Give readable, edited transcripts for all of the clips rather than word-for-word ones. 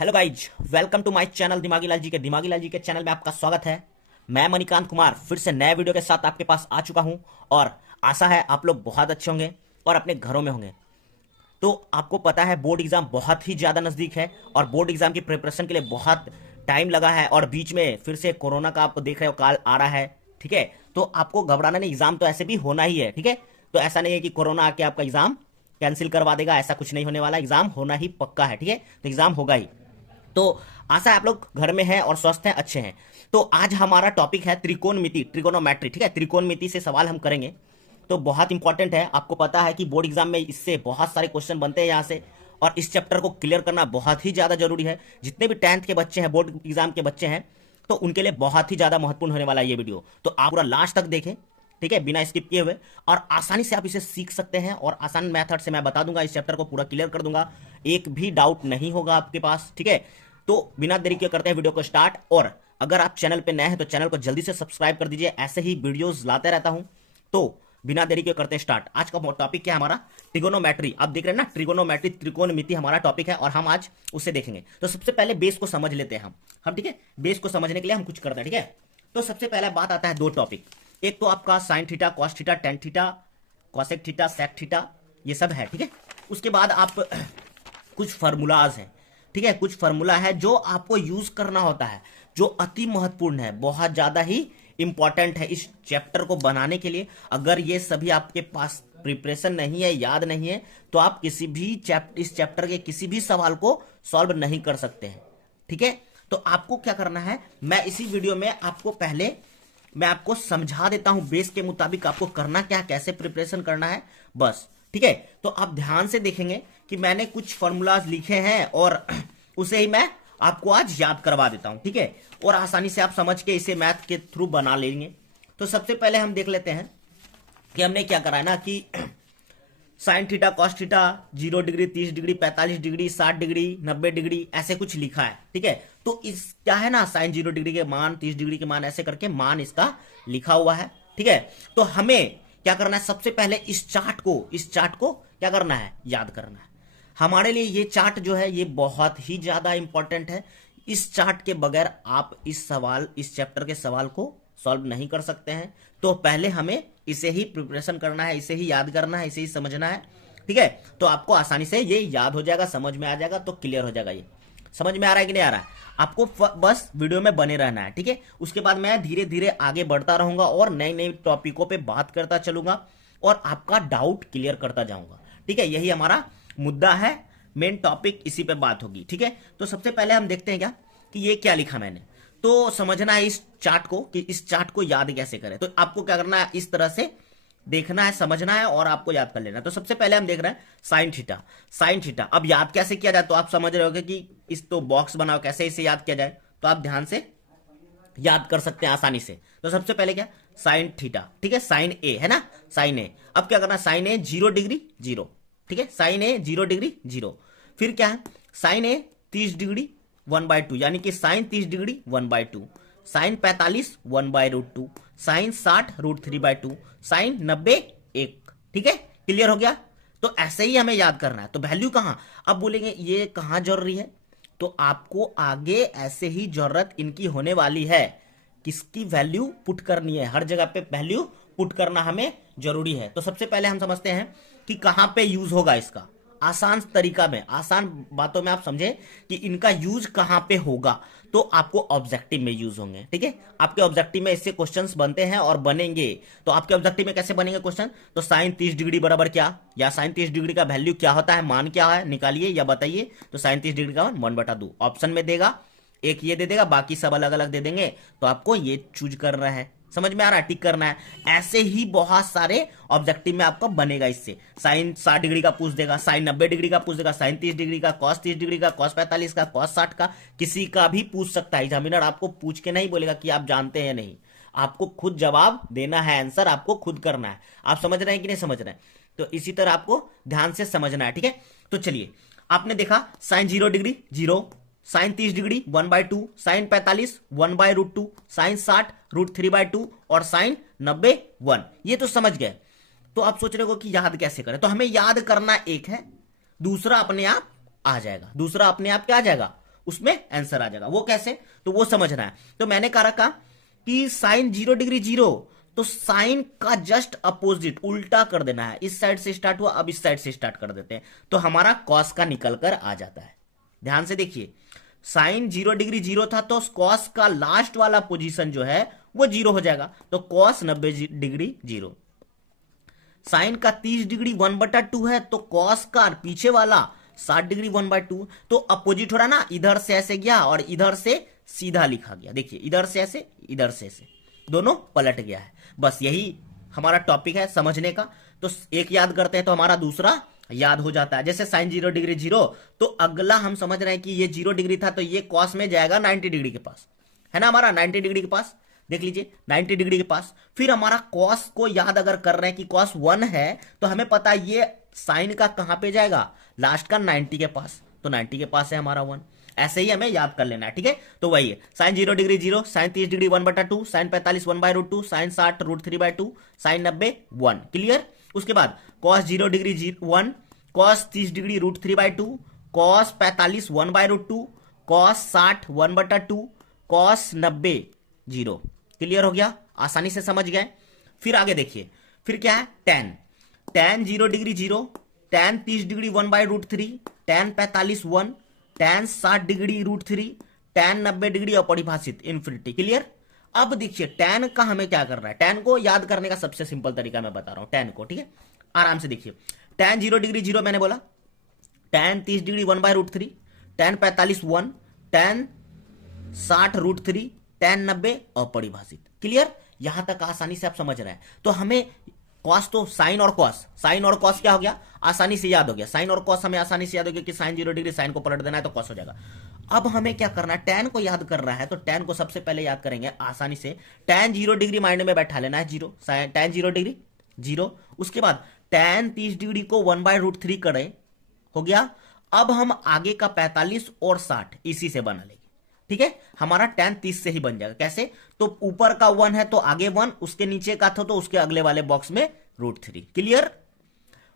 Hello guys, welcome to my channel Dimagi Lal जी के channel में आपका स्वागत है। मैं मणिकांत कुमार फिर से नए वीडियो के साथ आपके पास आ चुका हूं और आशा है आप लोग बहुत अच्छे होंगे और अपने घरों में होंगे। तो आपको पता है बोर्ड एग्जाम बहुत ही ज़्यादा नज़दीक है और बोर्ड एग्जाम की प्रिपरेशन के लिए बहुत टाइम लगा है और बीच में फिर से कोरोना का आप देख रहे हो काल आ रहा है। ठीक है, तो आपको घबराना नहीं, एग्जाम तो ऐसे भी होना ही है। ठीक है, तो ऐसा नहीं है कि कोरोना आके आपका एग्जाम कैंसिल करवा देगा, ऐसा कुछ नहीं होने वाला। एग्जाम होना ही पक्का है। ठीक है, तो एग्जाम होगा ही। तो आशा है आप लोग घर में हैं और स्वस्थ हैं, अच्छे हैं। तो आज हमारा टॉपिक है त्रिकोणमिति, ट्रिगोनोमेट्री। ठीक है, त्रिकोणमिति से सवाल हम करेंगे। तो बहुत इंपॉर्टेंट है। आपको पता है कि बोर्ड एग्जाम में इससे बहुत सारे क्वेश्चन बनते हैं यहाँ से, और इस चैप्टर को क्लियर करना बहुत ही ज़्यादा जरूरी है। जितने भी 10th के बच्चे हैं, बोर्ड एग्जाम के बच्चे हैं, तो उनके लिए बहुत ही ज़्यादा महत्वपूर्ण होने वाला है ये वीडियो। तो आप पूरा लास्ट तक देखें, ठीक है, बिना स्किप किए हुए, और आसानी से आप इसे सीख सकते हैं। और आसान मेथड से मैं बता दूंगा, इस चैप्टर को पूरा क्लियर कर दूंगा, एक भी डाउट नहीं होगा आपके पास। ठीक है, तो बिना देरी के करते हैं वीडियो को स्टार्ट। और अगर आप चैनल पे नए हैं तो चैनल को जल्दी से सब्सक्राइब कर दीजिए, ऐसे ही वीडियोस लाते रहता हूं। तो बिना देरी के करते हैं स्टार्ट। आज का टॉपिक क्या है हमारा? ट्रिगोनोमेट्री। आप देख रहे हैं ना, ट्रिगोनोमेट्री, त्रिकोणमिति हमारा टॉपिक है और हम आज उसे देखेंगे। तो सबसे पहले बेस को समझ लेते हैं हम ठीक है, बेस को समझने के लिए हम कुछ करते हैं। ठीक है, तो सबसे पहले बात आता है दो टॉपिक। एक तो आपका sine theta, cos theta, tan theta, cosec theta, sec theta, ये सब है। ठीक है, उसके बाद आप कुछ फार्मूलाज हैं। ठीक है, कुछ फार्मूला है जो आपको यूज करना होता है, जो अति महत्वपूर्ण है, बहुत ज्यादा ही इंपॉर्टेंट है इस चैप्टर को बनाने के लिए। अगर ये सभी आपके पास प्रिपरेशन नहीं है, याद नहीं है, तो आप किसी भी इस चैप्टर के किसी भी सवाल को सॉल्व नहीं कर सकते हैं। ठीक है, तो आपको क्या करना है, मैं इसी वीडियो में मैं आपको समझा देता हूं बेस के मुताबिक आपको करना क्या, कैसे प्रिपरेशन करना है, बस। ठीक है, तो आप ध्यान से देखेंगे कि मैंने कुछ फॉर्मूलाज लिखे हैं और उसे ही मैं आपको आज याद करवा देता हूं। ठीक है, और आसानी से आप समझ के इसे मैथ के थ्रू बना लेंगे। तो सबसे पहले हम देख लेते हैं कि हमने क्या करा है ना, कि sign theta, cos theta, 0 degree, 30 degree, 45 degree, 60 degree, 90 degree, ऐसे कुछ लिखा है। ठीक है, तो इस क्या है ना, साइन 0 डिग्री के मान, 30 डिग्री के मान, ऐसे करके मान इसका लिखा हुआ है। ठीक है, तो हमें क्या करना है, सबसे पहले इस चार्ट को क्या करना है, याद करना है। हमारे लिए ये चार्ट जो है ये बहुत ही ज्यादा इंपॉर्टेंट है। इस चार्ट के बगैर आप इस चैप्टर के सवाल को सॉल्व नहीं कर सकते हैं। तो पहले हमें इसे ही प्रिपरेशन करना है, इसे ही याद करना है, इसे ही समझना है। ठीक है, तो आपको आसानी से ये याद हो जाएगा, समझ में आ जाएगा, तो क्लियर हो जाएगा। ये समझ में आ रहा है कि नहीं आ रहा है? आपको बस वीडियो में बने रहना है। ठीक है, उसके बाद मैं धीरे धीरे आगे बढ़ता रहूंगा और नए नए टॉपिकों पे बात करता चलूंगा और आपका डाउट क्लियर करता जाऊंगा। ठीक है, यही हमारा मुद्दा है, मेन टॉपिक इसी पे बात होगी। ठीक है, तो सबसे पहले हम देखते हैं क्या कि ये क्या लिखा मैंने। तो समझना है इस चार्ट को, कि इस चार्ट को याद कैसे करें। तो आपको क्या करना है, इस तरह से देखना है, समझना है और आपको याद कर लेना है। तो सबसे पहले हम देख रहे हैं साइन थीटा। साइन थीटा अब याद कैसे किया जाए, तो आप समझ रहे होगे कि इस तो बॉक्स बनाओ, कैसे इसे याद किया जाए, तो आप ध्यान से याद कर सकते हैं आसानी से। तो सबसे पहले क्या, साइन थीटा। ठीक है, साइन ए है ना, साइन ए। अब क्या करना, साइन ए 0 डिग्री 0। ठीक है, साइन ए 0 डिग्री 0। फिर क्या है, साइन ए 30 डिग्री 1/2, यानी कि sine 30 degree 1/2, sine 45 1/√2, sine 60 √3/2, sine 90 1। ठीक है, क्लियर हो गया। तो ऐसे ही हमें याद करना है। तो वैल्यू कहां, अब बोलेंगे ये कहां जरूरी है, तो आपको आगे ऐसे ही जरूरत इनकी होने वाली है। किसकी वैल्यू पुट करनी है, हर जगह पे वैल्यू पुट करना हमें जरूरी है। तो सबसे पहले हम समझते हैं कि कहां पे यूज होगा इसका, आसान तरीका में, आसान बातों में आप समझे कि इनका यूज कहां पे होगा। तो आपको ऑब्जेक्टिव में यूज होंगे। ठीक है, आपके ऑब्जेक्टिव में इससे क्वेश्चंस बनते हैं और बनेंगे। तो आपके ऑब्जेक्टिव में कैसे बनेंगे क्वेश्चन, तो साइन 30 डिग्री बराबर क्या, या साइन 30 डिग्री का वैल्यू क्या होता है, मान क्या है, निकालिए या बताइए। तो साइन 30 डिग्री का मान 1/2 ऑप्शन में देगा, एक ये दे देगा, बाकी सब अलग अलग दे देंगे। तो आपको ये चूज करना है, समझ में आ रहा है, टिक करना है। ऐसे ही बहुत सारे ऑब्जेक्टिव में आपका बनेगा। इससे साइन 60 डिग्री का पूछ देगा, साइन 90 डिग्री का पूछ देगा, साइन 30 डिग्री का, कॉस 30 डिग्री का, कॉस 45 का, कॉस 60 का, किसी का भी पूछ सकता है। एग्जामिनर आपको पूछ के नहीं बोलेगा कि आप जानते हैं नहीं, आपको खुद जवाब देना है, आंसर आपको खुद करना है। आप समझ रहे हैं कि नहीं समझ रहे हैं? तो इसी तरह आपको ध्यान से समझना है। ठीक है, तो चलिए, आपने देखा sine 0 degree 0, sine 30 degree 1/2, sine 45 1/√2, sine 60 √3/2 और साइन 90 1। ये तो समझ गए। तो आप सोच रहे हो कि याद कैसे करें, तो हमें याद करना एक है, दूसरा अपने आप आ जाएगा। दूसरा अपने आप क्या आ जाएगा, उसमें आंसर आ जाएगा। वो कैसे, तो वो समझना है। तो मैंने कहा रखा कि साइन 0 डिग्री 0, तो साइन का जस्ट अपोजिट उल्टा कर देना है। इस साइड से स्टार्ट हुआ, अब इस साइड से स्टार्ट कर देते हैं, तो हमारा कॉस का निकल कर आ जाता है। ध्यान से देखिए, साइन 0 डिग्री 0 था, तो कॉस का लास्ट वाला पोजीशन जो है वो 0 हो जाएगा, तो कॉस 90 डिग्री 0। साइन का 30 डिग्री 1/2 है, तो कॉस का पीछे वाला 60 डिग्री 1/2, तो अपोजिट हो रहा ना, इधर से ऐसे गया और इधर से सीधा लिखा गया। देखिए, इधर से ऐसे, इधर से ऐसे, दोनों पलट गया है। बस यही हमारा टॉपिक है समझने का। तो एक याद करते हैं तो हमारा दूसरा याद हो जाता है। जैसे साइन 0 डिग्री 0, तो अगला हम समझ रहे हैं कि ये 0 डिग्री था, तो ये कॉस में जाएगा 90 डिग्री के पास, है ना, हमारा 90 डिग्री के पास। देख लीजिए 90 डिग्री के पास। फिर हमारा कॉस को याद अगर कर रहे हैं कि कॉस 1 है, तो हमें पता है ये साइन का कहां पे जाएगा, लास्ट का 90 के पास, तो 90 के पास है हमारा 1। ऐसे ही हमें याद कर लेना है, ठीक है। तो वही है, sine 0 degree 0, sine 30 degree 1/2, sine 45 1/√2, sine 60 √3/2, sine 90 1। Clear. उसके बाद cos 0 degree 1, cos 30 degree √3/2, cos 45 1/√2, cos 60 1/2, cos 90 0। Clear हो गया, आसानी से समझ गए। फिर आगे देखिए, फिर क्या है, tan. Tan 0 degree 0, tan 30 degree 1/√3, tan 45 1, tan 60 degree √3, tan 90 degree अपरिभाषित इन्फिनिटी। क्लियर। अब देखिए टैन का हमें क्या करना है, टैन को याद करने का सबसे सिंपल तरीका मैं बता रहा हूं टैन को, ठीक है। आराम से देखिए, टैन 0 डिग्री 0 मैंने बोला, tan 30 degree 1/√3, tan 45 1, tan 60 √3, tan 90 अपरिभाषित। क्लियर। यहां तक आसानी से आप समझ रहे हैं। तो हमें कॉस, तो साइन और कॉस, साइन और कॉस क्या हो गया, आसानी से याद हो गया। साइन और कॉस हमें आसानी से याद हो गया कि साइन 0 डिग्री, साइन को पलट देना है तो कॉस हो जाएगा। अब हमें क्या करना है, टैन को याद करना है, तो टैन को सबसे पहले याद करेंगे आसानी से। टैन 0 डिग्री माइंड में बैठा लेना है 0, टैन 0 डिग्री 0। उसके बाद टैन 30 डिग्री को 1/√3 करें, हो गया। अब हम आगे का 45 और 60 इसी से बना लेंगे, ठीक है। हमारा टैन 30 से ही बन जाएगा। कैसे, तो ऊपर का 1 है तो आगे 1, उसके नीचे का था तो उसके अगले वाले बॉक्स में √3। क्लियर।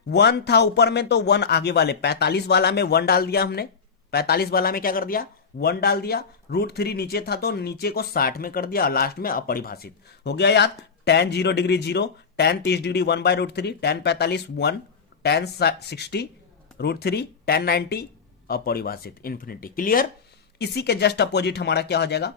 1 था ऊपर में तो 1 आगे वाले 45 वाला में 1 डाल दिया हमने, 45 वाला में क्या कर दिया, 1 डाल दिया। √3 नीचे था तो नीचे को 60 में कर दिया और लास्ट में अपरिभाषित। हो गया याद, tan 0 degree 0, tan 30 degree 1/√3, tan 45 1, tan 60 √3, tan 90 अपरिभाषित इन्फिनिटी। क्लियर। इसी के जस्ट अपोजिट हमारा क्या हो जाएगा,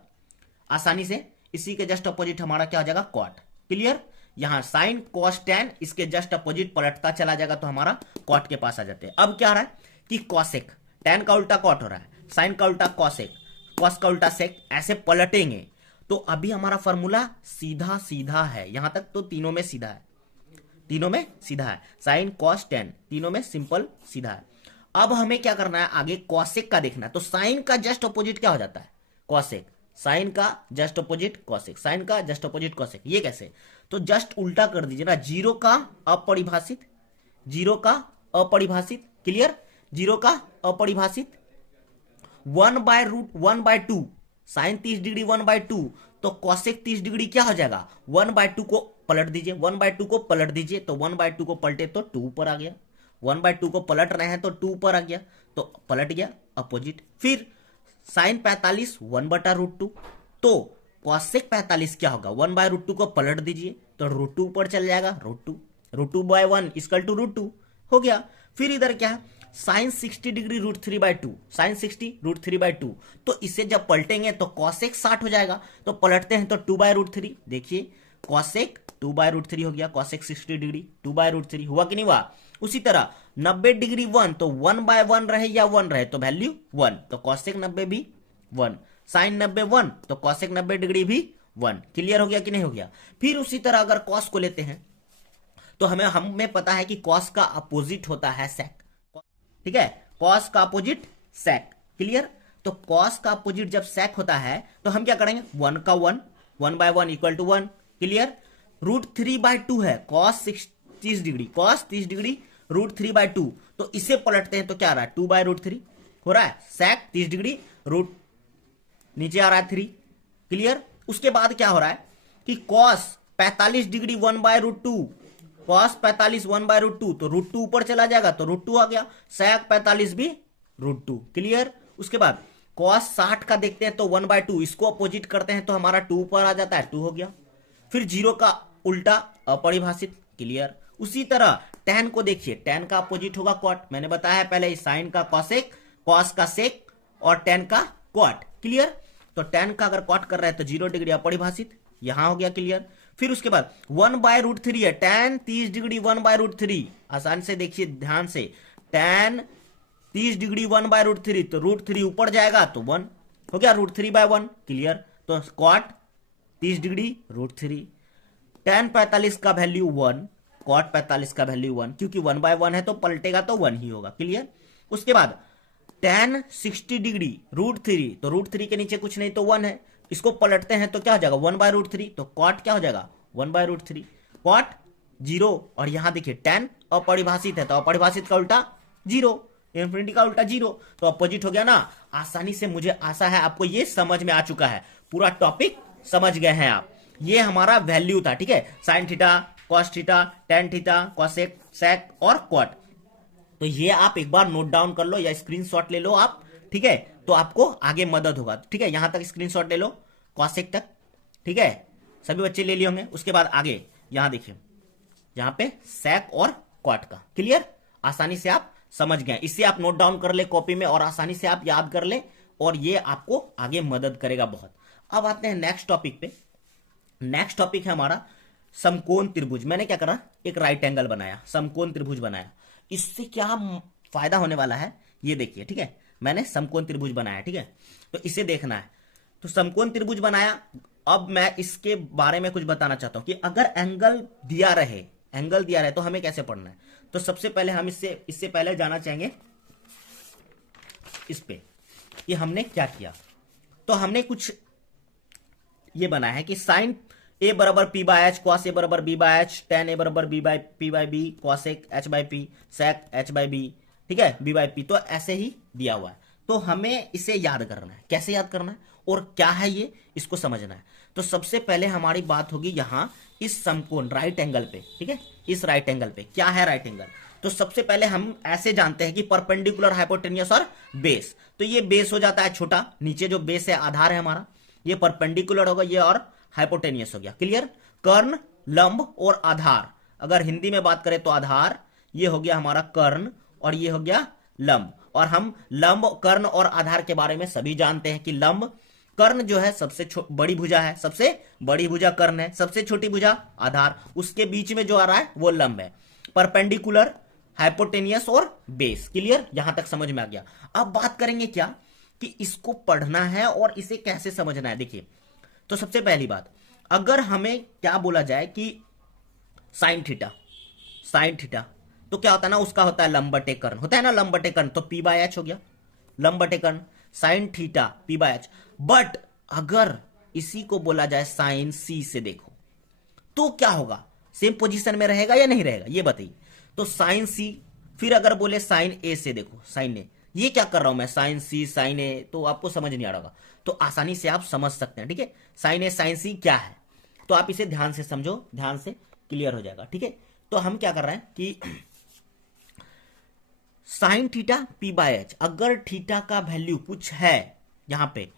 आसानी से इसी के जस्ट अपोजिट हमारा क्या हो जाएगा, कॉट। क्लियर। यहां साइन कॉस टैन, इसके जस्ट अपोजिट पलटता चला जाएगा तो हमारा कॉट के पास आ जाते हैं। अब क्या हो रहा है कि कॉसेक, टैन का उल्टा कॉट हो रहा है, साइन का उल्टा कॉसेक, कॉस का उल्टा सेक, ऐसे पलटेंगे तो अभी हमारा फॉर्मूला सीधा सीधा है। यहां तक तो तीनों में सीधा है, तीनों में सीधा है, साइन कॉस टैन तीनों में सिंपल सीधा है। अब हमें क्या करना है, आगे कॉसेक का देखना है। तो साइन का जस्ट अपोजिट क्या हो जाता है, कॉसेक, साइन का जस्ट अपोजिट कॉसेक, साइन का जस्ट अपोजिट कॉसेक। ये कैसे, तो जस्ट उल्टा कर दीजिए ना, 0 का अपरिभाषित, 0 का अपरिभाषित। क्लियर। 0 का अपरिभाषित, 1/√1/2, साइन 30 डिग्री 1/2, तो कॉसेक 30 डिग्री क्या हो जाएगा, 1/2 को पलट दीजिए, 1/2 को पलट दीजिए, तो 1/2 को पलटे तो 2 पर आ गया, 1/2 को पलट रहे हैं तो 2 पर आ गया, तो पलट गया अपोजिट। फिर साइन 45 1/√2, तो कॉसेक 45 क्या होगा, 1/√2 को पलट दीजिए तो √2 पर चल जाएगा, √2/1 इक्वल टू √2 हो गया। फिर इधर क्या है, साइन 60 डिग्री √3/2, साइन 60 √3/2, तो इसे जब पलटेंगे तो कॉसेक 60 हो जाएगा, तो पलटते हैं तो 2/√3। देखिए कॉसेक 2/√3 हो गया, कॉसेक 60 डिग्री 2/√3 हुआ कि नहीं हुआ। उसी तरह 90 डिग्री 1, तो 1/1 रहे या 1 रहे तो वैल्यू 1, तो कॉसेक 90 भी 1, साइन 90 1, तो कॉसेक 90 डिग्री भी 1। क्लियर हो गया कि नहीं हो गया। फिर उसी तरह अगर कॉस को लेते हैं तो हमें पता है कि कॉस का अपोजिट होता है सेक, ठीक है, कॉस का अपोजिट सेक। क्लियर। तो कॉस का अपोजिट जब सेक होता है तो हम क्या करेंगे, 1 का 1, 1/1 इक्वल टू 1। क्लियर। √3/2 है, कॉस 30 डिग्री, कॉस 30 डिग्री √3/2, तो इसे पलटते हैं तो क्या आ रहा है, 2/√3 हो रहा है, सेक 30 डिग्री रूट नीचे आ रहा है 3। क्लियर। उसके बाद क्या हो रहा है कि कॉस 45 डिग्री 1/√2, कॉस 45 1/√2, तो √2 ऊपर चला जाएगा तो √2 आ गया, सेक 45 भी √2। क्लियर। उसके बाद cos 60 का देखते हैं तो 1/2, इसको अपोजिट करते हैं तो हमारा 2 ऊपर आ जाता है, 2 हो गया। फिर 0 का उल्टा अपरिभाषित, क्लियर। उसी तरह tan को देखिए, tan का अपोजिट होगा cot, मैंने बताया पहले sin का cosec, cos का sec और tan का cot, क्लियर। तो tan का अगर cot कर रहा है तो 0 डिग्री अपरिभाषित, यहां हो गया क्लियर। फिर उसके बाद 1/√3 है, tan 30 डिग्री 1/√3, आसान से देखिए ध्यान से, tan 30 डिग्री 1/√3, तो √3 ऊपर जाएगा तो 1 हो गया, √3/1, क्लियर। तो cot 30 डिग्री √3, tan 45 का वैल्यू 1, cot 45 का वैल्यू 1, क्योंकि 1/1 है तो पलटेगा तो 1 ही होगा, क्लियर। उसके बाद tan 60 डिग्री √3, तो √3 के नीचे कुछ नहीं तो 1 है, इसको पलटते हैं तो क्या हो जाएगा 1/√3, तो cot क्या हो जाएगा 1/√3, cot 0, और यहां देखिए tan अपरिभाषित है तो अपरिभाषित का उल्टा 0, इंफिनिटी का उल्टा 0, तो अपोजिट हो गया ना। आसानी से, मुझे आशा है आपको ये समझ में आ चुका है, पूरा टॉपिक समझ गए हैं आप। ये हमारा वैल्यू था, ठीक है, sine theta, cos theta, tan theta, cosec, sec और कॉट। तो ये आप एक बार नोट डाउन कर लो या स्क्रीनशॉट ले लो आप, ठीक है, तो आपको आगे मदद होगा, ठीक है। यहां तक स्क्रीनशॉट ले लो, कॉसेक तक, ठीक है, सभी बच्चे ले लिए होंगे। उसके बाद आगे यहां देखिए, यहां पे सेक और कॉट का, क्लियर, आसानी से आप समझ गए। इसे आप नोट डाउन कर ले कॉपी में और आसानी से आप याद कर ले, और ये आपको आगे मदद करेगा बहुत। अब आते हैं नेक्स्ट टॉपिक पे। नेक्स्ट टॉपिक है हमारा समकोण त्रिभुज। मैंने क्या करा, एक राइट एंगल बनाया, समकोण त्रिभुज बनाया। इससे क्या फायदा होने वाला है ये देखिए, ठीक है, मैंने समकोण त्रिभुज बनाया, ठीक है, तो इसे देखना है। तो समकोण त्रिभुज बनाया, अब मैं इसके बारे में कुछ बताना चाहता हूं कि अगर एंगल दिया रहे तो हमें कैसे पढ़ना है। तो सबसे पहले हम इससे पहले जाना चाहेंगे इस पे कि हमने क्या किया। तो हमने कुछ ये बना है कि साइन a बराबर p/h, cos a बराबर b/h, tan a बराबर p/b, cosec h/p, sec h/b, ठीक है, b/p, तो ऐसे ही दिया हुआ है। तो हमें इसे याद करना है, कैसे याद करना है और क्या है ये, इसको समझना है। तो सबसे पहले हमारी बात होगी यहां इस समकोण राइट एंगल पे, ठीक है, इस राइट एंगल पे क्या है राइट एंगल। तो सबसे पहले हम ऐसे जानते हैं कि परपेंडिकुलर, हाइपोटेनियस और बेस। तो ये बेस हो जाता है छोटा, नीचे जो बेस है आधार है हमारा, ये परपेंडिकुलर होगा, ये और हाइपोटेनियस हो गया, क्लियर। कर्ण, लंब और आधार, अगर हिंदी में बात करें तो आधार, ये हो गया हमारा कर्ण और ये हो गया लंब। और हम लंब, कर्ण और आधार के बारे में सभी जानते हैं कि लंब, कर्ण जो है सबसे बड़ी भुजा है, सबसे बड़ी भुजा कर्ण है, सबसे छोटी भुजा आधार, उसके बीच में जो आ रहा है वो लंब है। परपेंडिकुलर, हाइपोटेनियस और बेस, क्लियर, यहां तक समझ में आ गया। अब बात करेंगे क्या कि इसको पढ़ना है और इसे कैसे समझना है। देखिए, तो सबसे पहली बात, अगर हमें क्या बोला जाए कि साइन थीटा, तो क्या होता है ना, उसका होता है लंब बटे कर्ण, होता है ना लंब बटे कर्ण, तो p/h हो गया, लंब बटे कर्ण, साइन थीटा p/h। बट अगर इसी को बोला जाए साइन c से देखो तो क्या होगा, सेम पोजीशन में रहेगा या नहीं रहेगा, ये बताइए। तो साइन c, फिर अगर बोले साइन a से देखो, साइन a, ये क्या कर रहा हूं मैं, साइन c साइन a, तो आपको समझ नहीं आ रहा होगा, तो आसानी से आप समझ सकते हैं, ठीक है। साइन a साइन c क्या है, तो आप इसे ध्यान से समझो, ध्यान से क्लियर हो जाएगा, ठीक है। तो हम क्या कर रहे हैं कि साइन थीटा p/h, अगर थीटा का वैल्यू कुछ है, यहां पे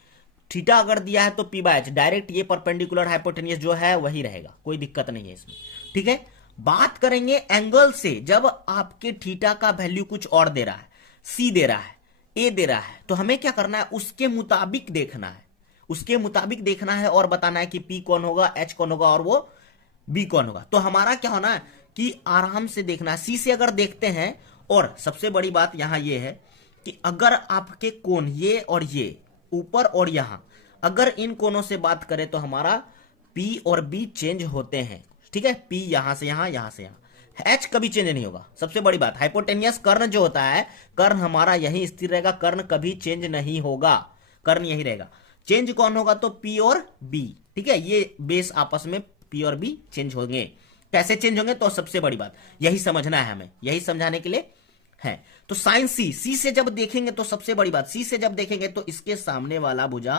थीटा अगर दिया है तो p/h, डायरेक्ट ये परपेंडिकुलर हाइपोटेनियस जो है वही रहेगा, कोई दिक्कत नहीं है इसमें, ठीक है। बात करेंगे एंगल से, जब आपके थीटा का वैल्यू कुछ और दे रहा है, c दे रहा है, a दे रहा है, तो हमें क्या करना है, उसके मुताबिक देखना है, उसके मुताबिक देखना है और बताना है कि p कौन होगा, h कौन होगा और वो b कौन होगा। तो हमारा क्या होना है कि आराम से देखना है, c से अगर देखते हैं, और सबसे बड़ी बात यहां ये है कि अगर आपके कोण ये और ये ऊपर और यहां, अगर इन कोणों से बात करें तो हमारा p और b चेंज होते हैं, ठीक है, p यहां से यहां, यहां से यहां, h कभी चेंज नहीं होगा। सबसे बड़ी बात, हाइपोटेनियस कर्ण जो होता है, कर्ण हमारा यही स्थिर रहेगा, कर्ण कभी चेंज नहीं होगा, कर्ण यही रहेगा। चेंज कौन होगा, तो p और b, ठीक है, ये बेस आपस में p और b चेंज होंगे। कैसे चेंज होंगे, तो सबसे बड़ी बात यही समझना है हमें, यही समझाने के लिए है। तो साइन सी से जब देखेंगे तो सबसे बड़ी बात, सी से जब देखेंगे तो इसके सामने वाला भुजा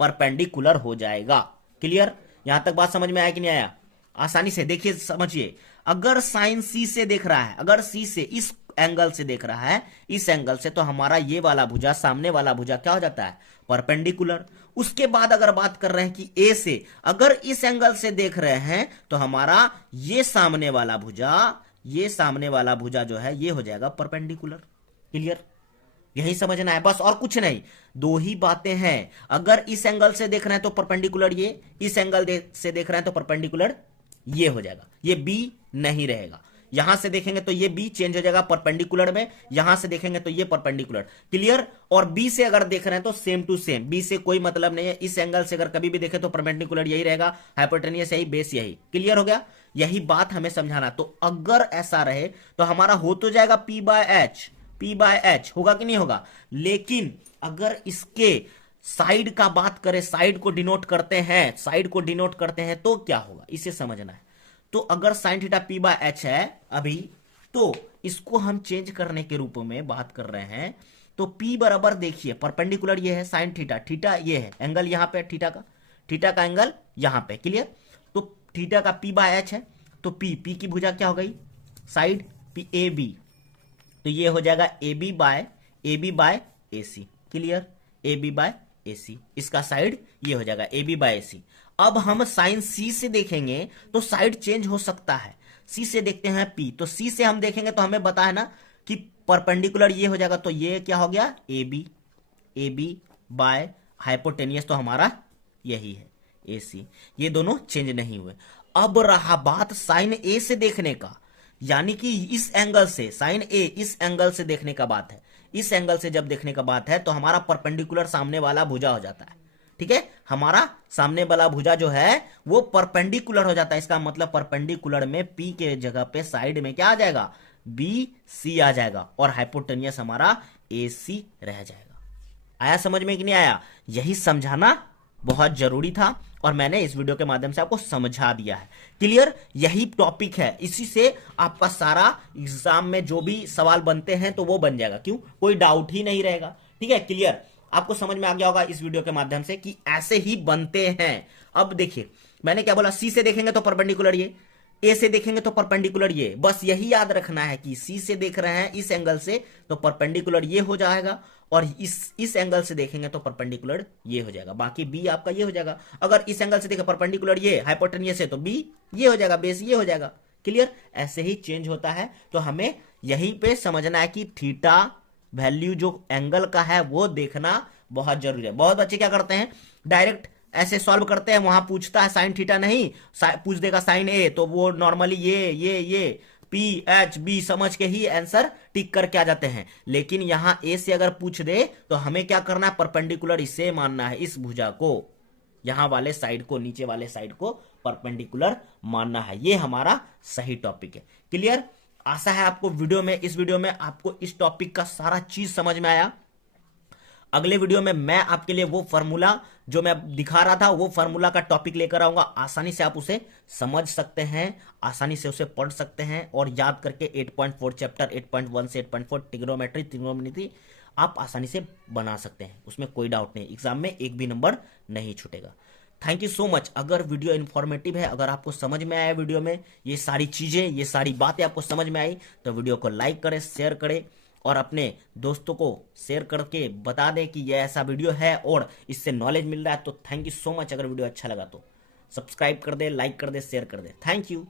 परपेंडिकुलर हो जाएगा, क्लियर। यहां तक बात समझ में आया कि नहीं आया, आसानी से देखिए समझिए। अगर साइन सी से देख रहा है, अगर सी से इस एंगल से देख रहा है, इस एंगल से, तो हमारा ये वाला भुजा, सामने वाला भुजा क्या हो जाता है, परपेंडिकुलर। उसके बाद अगर बात कर रहे हैं कि ए से अगर इस एंगल से देख रहे हैं तो हमारा ये सामने वाला भुजा, ये सामने वाला भुजा जो है ये हो जाएगा परपेंडिकुलर। क्लियर? यही समझना है बस, और कुछ नहीं। दो ही बातें हैं, अगर इस एंगल से देख रहे हैं तो परपेंडिकुलर ये, इस एंगल से देख रहे हैं तो परपेंडिकुलर ये हो जाएगा, ये बी नहीं रहेगा। यहां से देखेंगे तो ये बी चेंज हो जाएगा परपेंडिकुलर में, यहां से देखेंगे तो ये परपेंडिकुलर। क्लियर? और बी से अगर देख रहे हैं तो सेम टू सेम, बी से कोई मतलब नहीं है, इस एंगल से अगर कभी भी देखे तो परपेंडिकुलर यही रहेगा, हाइपोटेनियस यही, बेस यही। क्लियर हो गया? यही बात हमें समझाना। तो अगर ऐसा रहे तो हमारा हो तो जाएगा P by H, P by H होगा कि नहीं होगा। लेकिन अगर इसके साइड का बात करें, साइड को डिनोट करते हैं, साइड को डिनोट करते हैं तो क्या होगा, इसे समझना है। तो अगर sine theta P by H है अभी, तो इसको हम चेंज करने के रूप में बात कर रहे हैं। तो पी बराबर देखिए, परपेंडिकुलर ये है साइन थीटा, थीटा ये है, एंगल यहां पे थीटा का एंगल यहां पे। क्लियर? तो थीटा का पी बाय एच है, तो पी की भुजा क्या हो गई, साइड पी ए बी, तो ये हो जाएगा A B by A C. Clear? A B by A C, इसका साइड ये हो जाएगा ए बी बाय ए सी। अब हम साइन सी से देखेंगे तो साइड चेंज हो सकता है। सी से देखते हैं पी, तो सी से हम देखेंगे तो हमें पता है ना कि परपेंडिकुलर ये हो जाएगा, तो ये क्या हो गया, ए बी बाय हाइपोटेनियस, तो हमारा यही है ए सी। ये दोनों चेंज नहीं हुए। अब रहा बात साइन ए से देखने का, यानी कि इस एंगल से, साइन ए इस एंगल से देखने का बात है। इस एंगल से जब देखने का बात है तो हमारा परपेंडिकुलर सामने वाला भुजा हो जाता है। ठीक है? हमारा सामने वाला भुजा जो है वो परपेंडिकुलर हो जाता है। इसका मतलब परपेंडिकुलर में पी के जगह पे साइड में क्या आ जाएगा, बी सी आ जाएगा, और हाइपोटेनियस हमारा ए सी रह जाएगा। आया समझ में कि नहीं आया? यही समझाना बहुत जरूरी था और मैंने इस वीडियो के माध्यम से आपको समझा दिया है। क्लियर? यही टॉपिक है, इसी से आपका सारा एग्जाम में जो भी सवाल बनते हैं तो वो बन जाएगा। क्यों? कोई डाउट ही नहीं रहेगा। ठीक है? क्लियर? आपको समझ में आ गया होगा इस वीडियो के माध्यम से कि ऐसे ही बनते हैं। अब देखिए मैंने क्या बोला, सी से देखेंगे तो परपेंडिकुलर ये, ए से देखेंगे तो परपेंडिकुलर ये। बस यही याद रखना है कि सी से देख रहे हैं इस एंगल से तो परपेंडिकुलर ये हो जाएगा, और इस एंगल से देखेंगे तो परपेंडिकुलर ये हो जाएगा। बाकी बी आपका ये हो जाएगा। अगर इस एंगल से देखें परपेंडिकुलर ये हाइपोटेनियस है तो बी ये हो जाएगा, बेस ये हो जाएगा। क्लियर? ऐसे ही चेंज होता है। तो हमें यहीं पे समझना है कि थीटा वैल्यू जो एंगल का है वो देखना बहुत जरूरी है। बहुत बच्चे क्या करते हैं, डायरेक्ट ऐसे सॉल्व करते हैं, वहां पूछता है साइन थीटा नहीं, पूछ देगा साइन ए, तो वो नॉर्मली ये पी एच बी समझ के ही आंसर टिक करके आ जाते हैं। लेकिन यहां ए से अगर पूछ दे तो हमें क्या करना है, परपेंडिकुलर इसे मानना है, इस भुजा को, यहां वाले साइड को, नीचे वाले साइड को परपेंडिकुलर मानना है। ये हमारा सही टॉपिक है। क्लियर? आशा है आपको इस वीडियो में आपको इस टॉपिक का सारा चीज समझ में आया। अगले वीडियो में मैं आपके लिए वो फार्मूला जो मैं दिखा रहा था, वो फार्मूला का टॉपिक लेकर आऊंगा। आसानी से आप उसे समझ सकते हैं, आसानी से उसे पढ़ सकते हैं, और याद करके 8.4 चैप्टर 8.1 से 8.4 ट्रिग्नोमेट्री आप आसानी से बना सकते हैं। उसमें कोई डाउट नहीं, एग्जाम में एक भी नंबर नहीं छूटेगा। Thank you so much. अगर वीडियो इन्फॉर्मेटिव है, अगर आपको समझ में आया वीडियो में ये सारी चीजें, ये सारी बातें आपको समझ में आई, तो वीडियो को लाइक करें, शेयर करें, और अपने दोस्तों को शेयर करके बता दें कि यह ऐसा वीडियो है और इससे नॉलेज मिल रहा है। तो थैंक यू सो मच। अगर वीडियो अच्छा लगा तो सब्सक्राइब कर दे, लाइक कर दे, शेयर कर दे। Thank you.